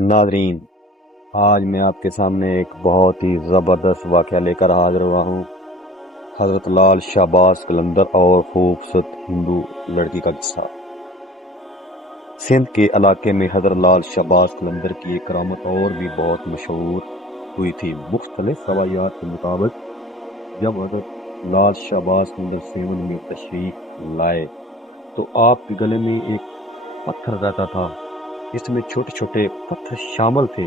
ناظرین، آج میں آپ کے سامنے ایک بہت ہی زبردست واقعہ لے کر حاضر ہوا ہوں۔ حضرت لال شہباز قلندر اور خوبصورت ہندو لڑکی کا قصہ۔ سندھ کے علاقے میں حضرت لال شہباز قلندر کی ایک کرامت اور بھی بہت مشہور ہوئی تھی۔ مختلف روایات کے مطابق جب حضرت لال شہباز قلندر سیون میں تشریف لائے تو آپ کے گلے میں ایک پتھر رہتا تھا، اس میں چھوٹے چھوٹے پتھر شامل تھے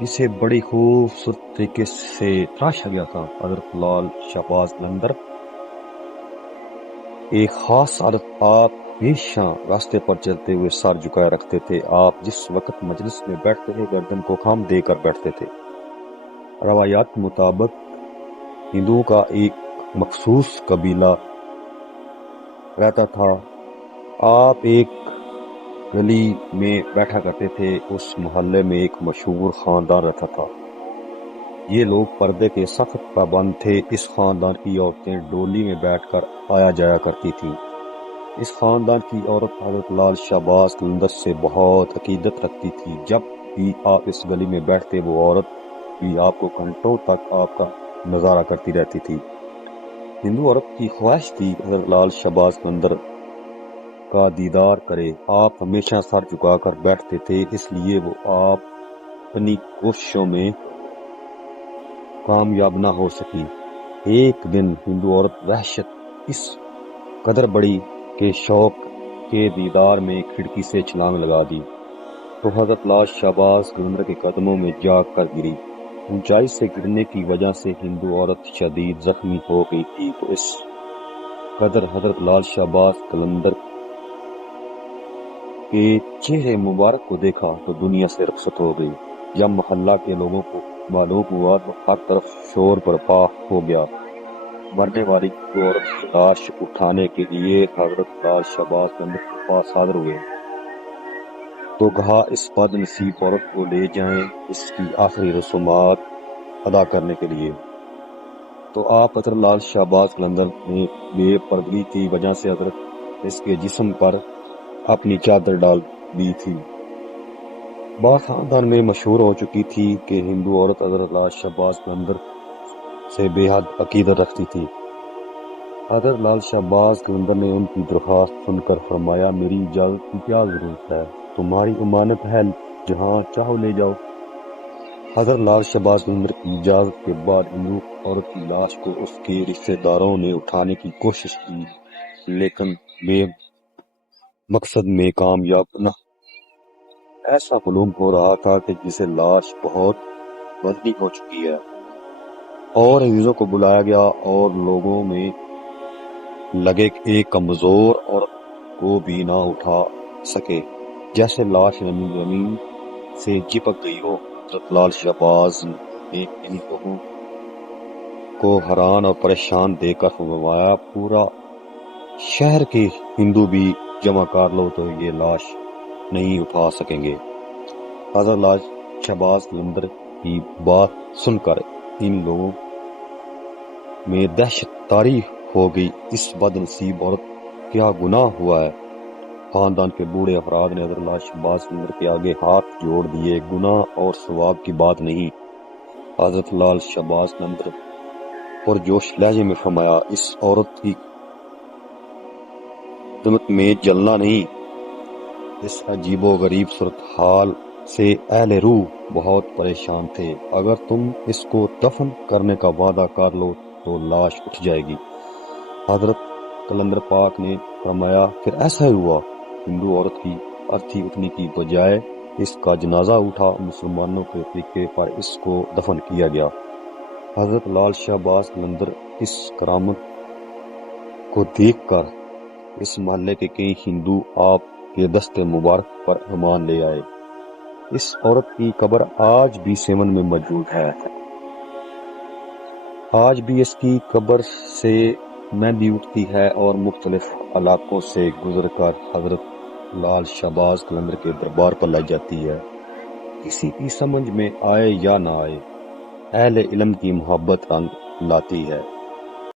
جسے بڑی خوبصورت طریقے سے تراشا گیا تھا۔ حضرت لال شہباز قلندر ایک خاص عادت آپ ہمیشہ راستے پر چلتے ہوئے سر جھکائے رکھتے تھے۔ آپ جس وقت مجلس میں بیٹھتے تھے گردن کو خم دے کر بیٹھتے تھے۔ روایات کے مطابق ہندوؤں کا ایک مخصوص قبیلہ رہتا تھا۔ آپ ایک گلی میں بیٹھا کرتے تھے، اس محلے میں ایک مشہور خاندان رہتا تھا۔ یہ لوگ پردے کے سخت پابند تھے۔ اس خاندان کی عورتیں ڈولی میں بیٹھ کر آیا جایا کرتی تھیں۔ اس خاندان کی عورت حضرت لال شہباز قلندر سے بہت عقیدت رکھتی تھی۔ جب بھی آپ اس گلی میں بیٹھتے وہ عورت بھی آپ کو گھنٹوں تک آپ کا نظارہ کرتی رہتی تھی۔ ہندو عورت کی خواہش تھی حضرت لال شہباز قلندر کا دیدار کرے۔ آپ ہمیشہ سر جھکا کر بیٹھتے تھے، اس لیے وہ آپ اپنی کوششوں میں کامیاب نہ ہو سکی۔ ایک دن ہندو عورت وحشت اس قدر بڑی کہ شوق کے دیدار میں کھڑکی سے چھلانگ لگا دی تو حضرت لال شہباز قلندر کے قدموں میں جا کر گری۔ اونچائی سے گرنے کی وجہ سے ہندو عورت شدید زخمی ہو گئی تھی تو اس قدر حضرت لال شہباز قلندر کے چہرے مبارک کو دیکھا تو دنیا سے رخصت ہو گئی۔ جب محلہ کے لوگوں کو معلوم ہوا تو ہر طرف شور برپا ہو گیا۔ مرنے والی عورت کی لاش اٹھانے کے لیے حضرت لال شہباز قلندر کے پاس حاضر ہوئے تو کہا اس بد نصیب عورت کو لے جائیں اس کی آخری رسومات ادا کرنے کے لیے۔ تو آپ حضرت لال شہباز قلندر نے بے پردگی کی وجہ سے حضرت اس کے جسم پر اپنی چادر ڈال دی تھی۔ بات خاندان میں مشہور ہو چکی تھی کہ ہندو عورت حضرت لال شہباز قلندر سے بے حد عقیدت رکھتی تھی۔ حضرت لال شہباز قلندر نے ان کی درخواست سن کر فرمایا میری اجازت کی کیا ضرورت ہے، تمہاری امانت ہے، جہاں چاہو لے جاؤ۔ حضرت لال شہباز قلندر کی اجازت کے بعد ہندو عورت کی لاش کو اس کے رشتہ داروں نے اٹھانے کی کوشش کی لیکن بے مقصد میں کامیاب نہ۔ ایسا معلوم ہو رہا تھا کہ جسے لاش بہت وزنی ہو چکی ہے اور عزیزوں کو بلایا گیا اور لوگوں میں لگے ایک کمزور عورت کو بھی نہ اٹھا سکے، جیسے لاش زمین سے چپک گئی ہو۔ حضرت لال شہباز نے ان لوگوں کو حیران اور پریشان دیکھ کر فرمایا پورا شہر کے ہندو بھی جمع کر لو تو یہ لاش نہیں اٹھا سکیں گے۔ حضرت لال شہباز قلندر کی بات سن کر ان لوگوں میں دہشت طاری ہو گئی، اس بد نصیب عورت کیا گناہ ہوا ہے؟ خاندان کے بوڑھے افراد نے حضرت لال شہباز قلندر کے آگے ہاتھ جوڑ دیے، گناہ اور ثواب کی بات نہیں۔ حضرت لال شہباز قلندر پرجوش لہجے میں فرمایا اس عورت کی خدمت میں جلنا نہیں۔ اس عجیب و غریب صورتحال سے اہل روح بہت پریشان تھے۔ اگر تم اس کو دفن کرنے کا وعدہ کر لو تو لاش اٹھ جائے گی۔ حضرت قلندر پاک نے فرمایا پھر ایسا ہی ہوا۔ ہندو عورت کی ارتھی اٹھنے کی بجائے اس کا جنازہ اٹھا، مسلمانوں کے طریقے پر اس کو دفن کیا گیا۔ حضرت لال شہباز قلندر اس کرامت کو دیکھ کر اس محلے کے کئی ہندو آپ کے دست مبارک پر ایمان لے آئے۔ اس عورت کی قبر آج بھی سیون میں موجود ہے۔ آج بھی اس کی قبر سے مہندی اٹھتی ہے اور مختلف علاقوں سے گزر کر حضرت لال شہباز قلندر کے دربار پر لائی جاتی ہے۔ کسی کی سمجھ میں آئے یا نہ آئے، اہل علم کی محبت رنگ لاتی ہے۔